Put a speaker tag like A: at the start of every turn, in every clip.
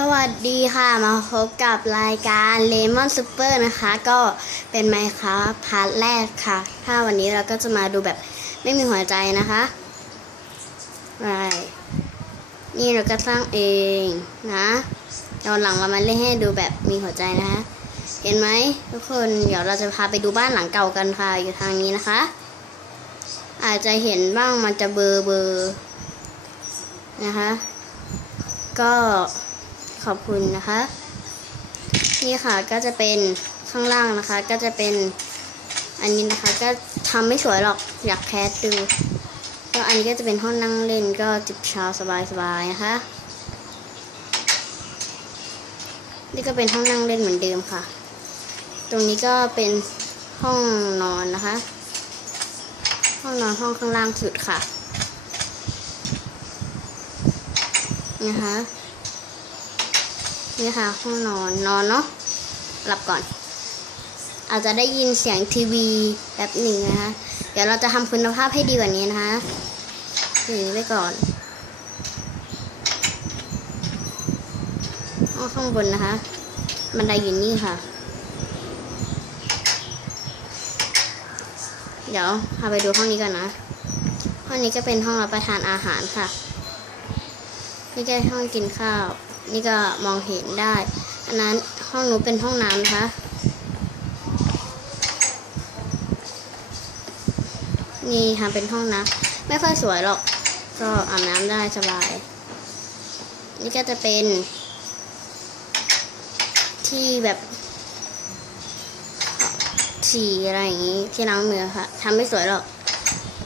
A: สวัสดีค่ะมาพบกับรายการ Lemon Super นะคะ ก็เป็นไมค์ครับพาร์ทแรกค่ะ ถ้าวันนี้เราก็จะมาดูแบบไม่มีหัวใจนะคะไรนี่เราก็สร้างเองนะตอนหลังเรามาเล่นให้ดูแบบมีหัวใจนะคะเห็นไหมทุกคนเดี๋ยวเราจะพาไปดูบ้านหลังเก่ากันค่ะ อยู่ทางนี้นะคะ อาจจะเห็นบ้างมันจะเบลอเบลอๆนะคะ ก็ ขอบคุณนะคะ นี่ค่ะก็จะเป็นข้างล่างนะคะ ก็จะเป็นอันนี้นะคะ ก็ทำไม่สวยหรอกอยากแคสดูก็อันนี้ก็จะเป็นห้องนั่งเล่นก็จิบชาสบายๆนะคะ นี่ก็เป็นห้องนั่งเล่นเหมือนเดิมค่ะ ตรงนี้ก็เป็นห้องนอนนะคะ ห้องนอนห้องข้างล่างสุดค่ะนะคะ นี่ค่ะห้องนอนนอนเนาะหลับก่อน อาจจะได้ยินเสียงทีวีแบบหนึ่งนะคะ เดี๋ยวเราจะทำคุณภาพให้ดีกว่านี้นะคะอย่างนี้ไปก่อนห้องข้างบนนะคะ บันไดอยู่นี่ค่ะ เดี๋ยวพาไปดูห้องนี้ก่อนนะห้องนี้ก็เป็นห้องรับประทานอาหารค่ะนี่ก็ห้องกินข้าว นี่ก็มองเห็นได้ อันนั้นห้องนู้นเป็นห้องน้ำนะคะนี่ทำเป็นห้องน้ำไม่ค่อยสวยหรอก ก็อาบน้ำได้สบาย นี่ก็จะเป็น ที่แบบฉี่อะไรอย่างนี้ที่ล้างมือค่ะทำไม่สวยหรอก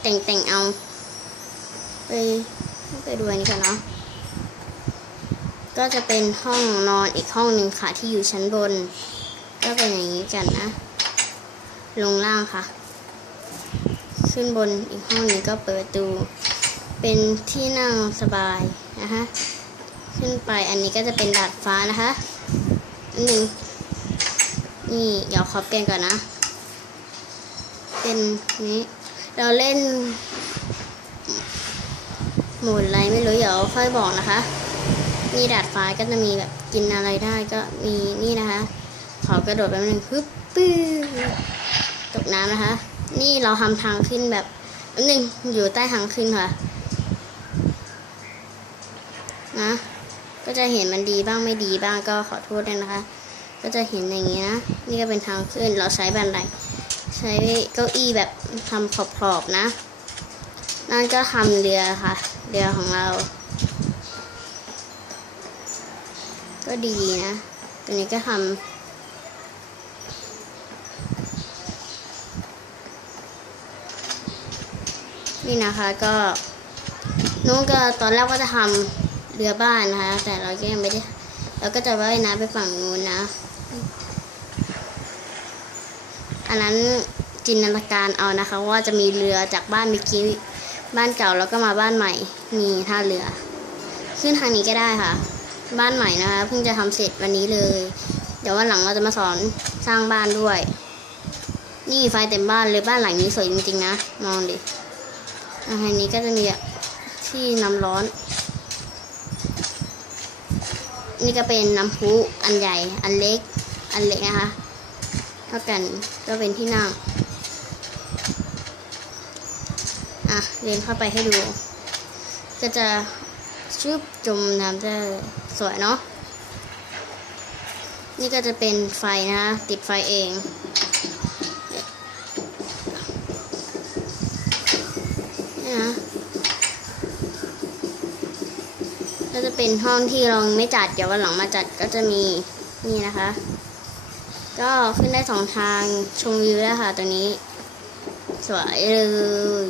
A: แต่งแต่งๆเอา ไปไปดูอันนี้กันเนาะ ก็จะเป็นห้องนอนอีกห้องหนึ่งค่ะ ที่อยู่ชั้นบน ก็เป็นอย่างนี้กันนะ ลงล่างค่ะ ขึ้นบนอีกห้องหนึงก็เปิดประตูเป็นที่นั่งสบายนะคะขึ้นไปอันนี้ก็จะเป็นดาดฟ้านะคะนหนึ่งนี่เดี๋ยวขอเปลี่ยนก่อนนะ เป็นนี้เราเล่น หมดอะไรไม่รู้เดี๋ยวค่อยบอกนะคะ มีดาดฟ้าก็จะมีแบบกินอะไรได้ก็มีนี่นะคะ ขอกระโดดไปบนึงปึ๊บปื้อตกน้ำนะคะ นี่เราทำทางขึ้นแบบอันหนึ่งอยู่ใต้ทางขึ้นค่ะนะก็จะเห็นมันดีบ้างไม่ดีบ้างก็ขอโทษด้วยนะคะ ก็จะเห็นอย่างนี้นะนี่ก็เป็นทางขึ้นเราใช้บันไดใช้เก้าอี้แบบทำขอบๆนะนั่นก็ทำเรือค่ะ เรือของเรา ก็ดีนะตัวนี้ก็ทำนี่นะคะ ก็นุ้งก็ตอนแรกก็จะทำเรือบ้านนะคะ แต่เราก็ยังไม่ได้เราก็จะว่ายน้ำไปฝั่งนู้นนะ อันนั้นจินตนาการเอานะคะ ว่าจะมีเรือจากบ้านเมื่อกี้บ้านเก่าแล้วก็มาบ้านใหม่ มีท่าเรือ ขึ้นทางนี้ก็ได้ค่ะ บ้านใหม่นะคะเพิ่งจะทำเสร็จวันนี้เลย เดี๋ยววันหลังเราจะมาสอนสร้างบ้านด้วย นี่ไฟเต็มบ้านเลยบ้านหลังนี้สวยจริงๆนะมองดิอันนี้ก็จะมีที่น้ำร้อน นี่ก็เป็นน้ำพุอันใหญ่ อันเล็ก อันเล็กนะคะเท่ากันก็เป็นที่นั่ง อะเดินเข้าไปให้ดู ก็จะชุบจมน้ำจะ สวยเนาะนี่ก็จะเป็นไฟนะคะติดไฟเองนี่นะก็จะเป็นห้องที่เราไม่จัด เดี๋ยววันหลังมาจัดก็จะมีนี่นะคะ ก็ขึ้นได้สองทางชมวิวได้ค่ะตัวนี้ สวยเลย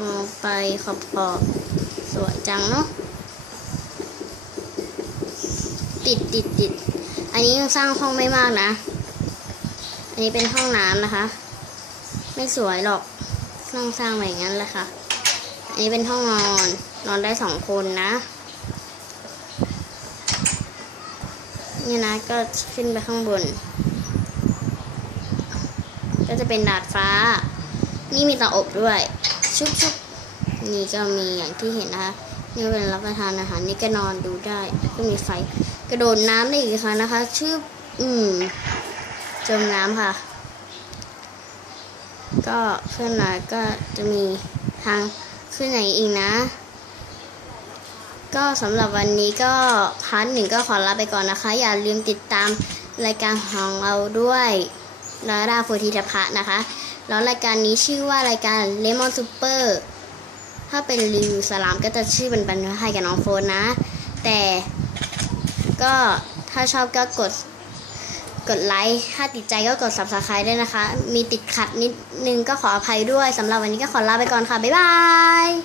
A: มองไปขอบขอบสวยจังเนาะ ติดติดติดอันนี้ยังสร้างห้องไม่มากนะ อันนี้เป็นห้องน้ำนะคะ ไม่สวยหรอกต้องสร้างแบบนั้นแหละค่ะ อันนี้เป็นห้องนอน นอนได้สองคนนะ นี่นะก็ขึ้นไปข้างบน ก็จะเป็นดาดฟ้า นี่มีเตาอบด้วย ชุบชุบนี่ก็มีอย่างที่เห็นนะคะ นี่เป็นรับประทานอาหารนี่ก็นอนดูได้ ก็มีไฟ กระโดดน้ำได้อีกค่ะนะคะ ชื่อ อืม จมน้ำค่ะ ก็ขึ้นมาก็จะมีทางขึ้นไหนอีกนะ ก็สำหรับวันนี้ก็พาร์ทหนึ่งก็ขอลาไปก่อนนะคะ อย่าลืมติดตามรายการของเราด้วยลาดาโฟธิธพะนะคะ แล้วรายการนี้ชื่อว่ารายการ Lemon Super ถ้าเป็นรีวิวสลามก็จะชื่อเป็นปันให้กับน้องโฟนนะ แต่ก็ถ้าชอบก็กดกดไลค์ ถ้าติดใจก็กด subscribe ด้วยนะคะ มีติดขัดนิดนึงก็ขออภัยด้วยสำหรับวันนี้ก็ขอลาไปก่อนค่ะ บ๊ายบาย